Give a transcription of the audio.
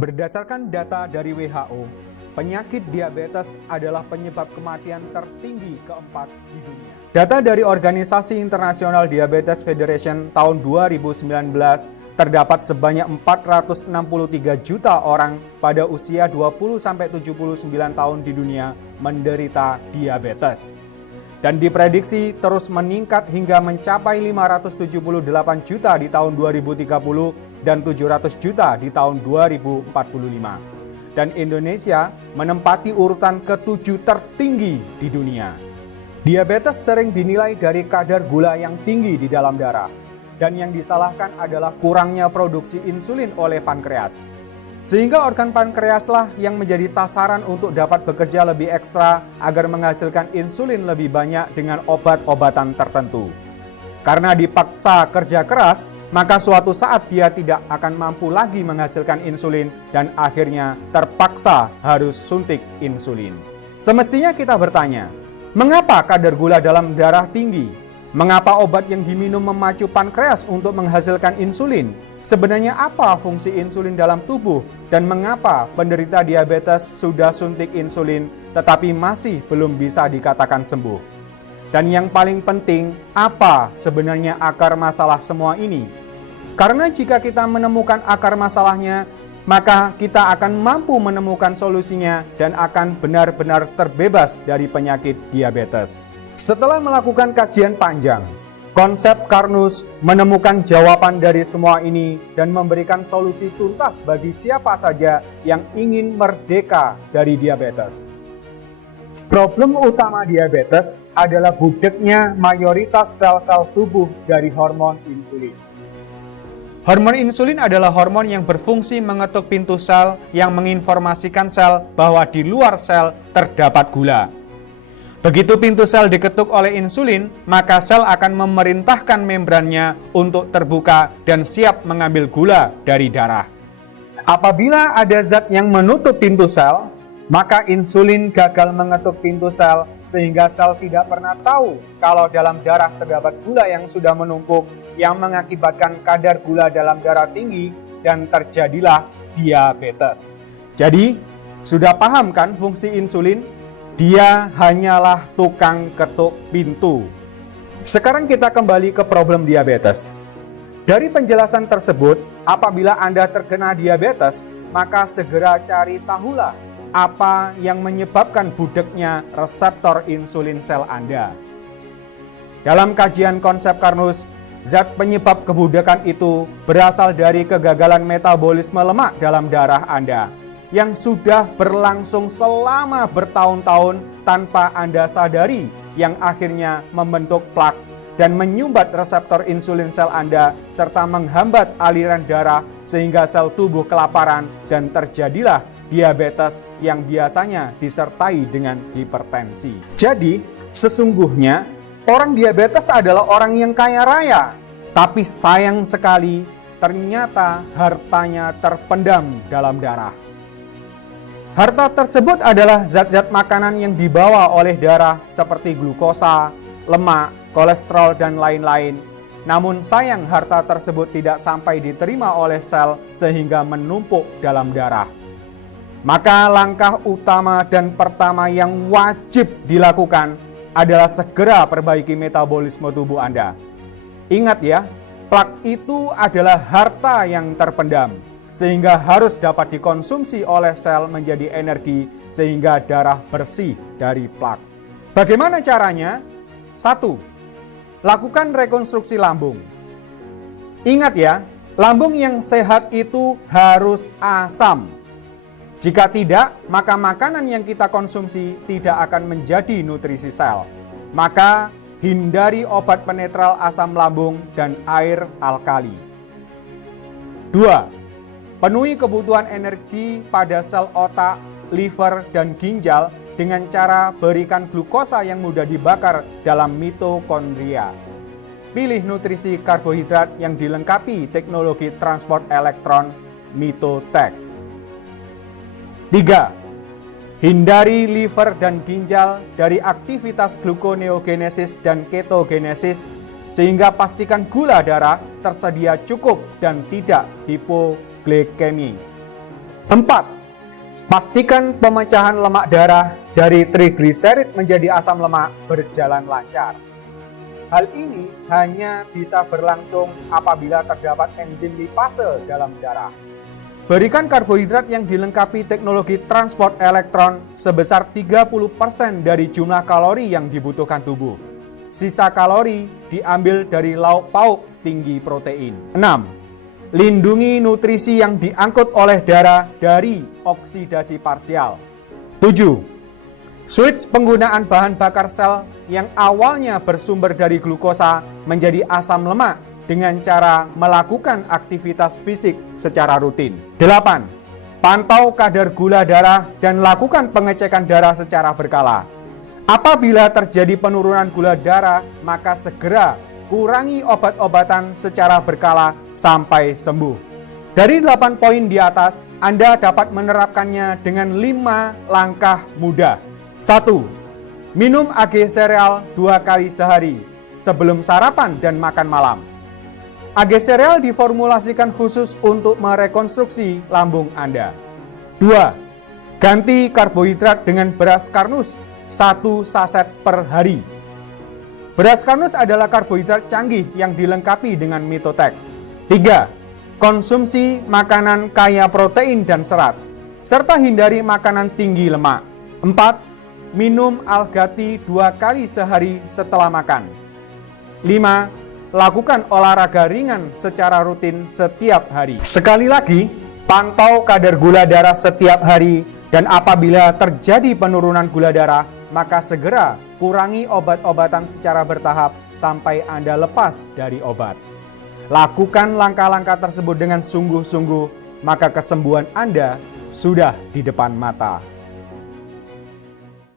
Berdasarkan data dari WHO, penyakit diabetes adalah penyebab kematian tertinggi keempat di dunia. Data dari Organisasi International Diabetes Federation tahun 2019 terdapat sebanyak 463 juta orang pada usia 20-79 tahun di dunia menderita diabetes. Dan diprediksi terus meningkat hingga mencapai 578 juta di tahun 2030 dan 700 juta di tahun 2045. Dan Indonesia menempati urutan ke-7 tertinggi di dunia. Diabetes sering dinilai dari kadar gula yang tinggi di dalam darah. Dan yang disalahkan adalah kurangnya produksi insulin oleh pankreas. Sehingga organ pankreaslah yang menjadi sasaran untuk dapat bekerja lebih ekstra agar menghasilkan insulin lebih banyak dengan obat-obatan tertentu. Karena dipaksa kerja keras, maka suatu saat dia tidak akan mampu lagi menghasilkan insulin dan akhirnya terpaksa harus suntik insulin. Semestinya kita bertanya, mengapa kadar gula dalam darah tinggi? Mengapa obat yang diminum memacu pankreas untuk menghasilkan insulin? Sebenarnya apa fungsi insulin dalam tubuh? Dan mengapa penderita diabetes sudah suntik insulin tetapi masih belum bisa dikatakan sembuh? Dan yang paling penting, apa sebenarnya akar masalah semua ini? Karena jika kita menemukan akar masalahnya, maka kita akan mampu menemukan solusinya dan akan benar-benar terbebas dari penyakit diabetes. Setelah melakukan kajian panjang, konsep Karnus menemukan jawaban dari semua ini dan memberikan solusi tuntas bagi siapa saja yang ingin merdeka dari diabetes. Problem utama diabetes adalah budeknya mayoritas sel-sel tubuh dari hormon insulin. Hormon insulin adalah hormon yang berfungsi mengetuk pintu sel yang menginformasikan sel bahwa di luar sel terdapat gula. Begitu pintu sel diketuk oleh insulin, maka sel akan memerintahkan membrannya untuk terbuka dan siap mengambil gula dari darah. Apabila ada zat yang menutup pintu sel, maka insulin gagal mengetuk pintu sel sehingga sel tidak pernah tahu kalau dalam darah terdapat gula yang sudah menumpuk yang mengakibatkan kadar gula dalam darah tinggi dan terjadilah diabetes. Jadi, sudah paham kan fungsi insulin? Dia hanyalah tukang ketuk pintu. Sekarang kita kembali ke problem diabetes. Dari penjelasan tersebut, apabila Anda terkena diabetes, maka segera cari tahulah apa yang menyebabkan budeknya reseptor insulin sel Anda. Dalam kajian konsep Karnus, zat penyebab kebudekan itu berasal dari kegagalan metabolisme lemak dalam darah Anda yang sudah berlangsung selama bertahun-tahun tanpa Anda sadari, yang akhirnya membentuk plak dan menyumbat reseptor insulin sel Anda serta menghambat aliran darah sehingga sel tubuh kelaparan dan terjadilah diabetes yang biasanya disertai dengan hipertensi. Jadi, sesungguhnya orang diabetes adalah orang yang kaya raya, tapi sayang sekali ternyata hartanya terpendam dalam darah. Harta tersebut adalah zat-zat makanan yang dibawa oleh darah seperti glukosa, lemak, kolesterol, dan lain-lain. Namun sayang harta tersebut tidak sampai diterima oleh sel sehingga menumpuk dalam darah. Maka langkah utama dan pertama yang wajib dilakukan adalah segera perbaiki metabolisme tubuh Anda. Ingat ya, plak itu adalah harta yang terpendam, sehingga harus dapat dikonsumsi oleh sel menjadi energi sehingga darah bersih dari plak. Bagaimana caranya? 1. Lakukan rekonstruksi lambung. Ingat ya, lambung yang sehat itu harus asam. Jika tidak, maka makanan yang kita konsumsi tidak akan menjadi nutrisi sel. Maka hindari obat penetral asam lambung dan air alkali. 2. Penuhi kebutuhan energi pada sel otak, liver, dan ginjal dengan cara berikan glukosa yang mudah dibakar dalam mitokondria. Pilih nutrisi karbohidrat yang dilengkapi teknologi transport elektron Mitotech. 3. Hindari liver dan ginjal dari aktivitas gluconeogenesis dan ketogenesis sehingga pastikan gula darah tersedia cukup dan tidak hipoglikemi. 4. Pastikan pemecahan lemak darah dari trigliserid menjadi asam lemak berjalan lancar. Hal ini hanya bisa berlangsung apabila terdapat enzim lipase dalam darah. Berikan karbohidrat yang dilengkapi teknologi transport elektron sebesar 30% dari jumlah kalori yang dibutuhkan tubuh. Sisa kalori diambil dari lauk pauk tinggi protein. 6. Lindungi nutrisi yang diangkut oleh darah dari oksidasi parsial. 7. Switch penggunaan bahan bakar sel yang awalnya bersumber dari glukosa menjadi asam lemak dengan cara melakukan aktivitas fisik secara rutin. 8. Pantau kadar gula darah dan lakukan pengecekan darah secara berkala. Apabila terjadi penurunan gula darah, maka segera kurangi obat-obatan secara berkala sampai sembuh. Dari 8 poin di atas, Anda dapat menerapkannya dengan 5 langkah mudah. 1. Minum AG sereal 2 kali sehari sebelum sarapan dan makan malam. AG sereal diformulasikan khusus untuk merekonstruksi lambung Anda. 2. Ganti karbohidrat dengan beras karnus 1 saset per hari. Beras karnus adalah karbohidrat canggih yang dilengkapi dengan mitotek. 3. Konsumsi makanan kaya protein dan serat, serta hindari makanan tinggi lemak. 4. Minum algati 2 kali sehari setelah makan. 5. Lakukan olahraga ringan secara rutin setiap hari. Sekali lagi, pantau kadar gula darah setiap hari dan apabila terjadi penurunan gula darah, maka segera kurangi obat-obatan secara bertahap sampai Anda lepas dari obat. Lakukan langkah-langkah tersebut dengan sungguh-sungguh, maka kesembuhan Anda sudah di depan mata.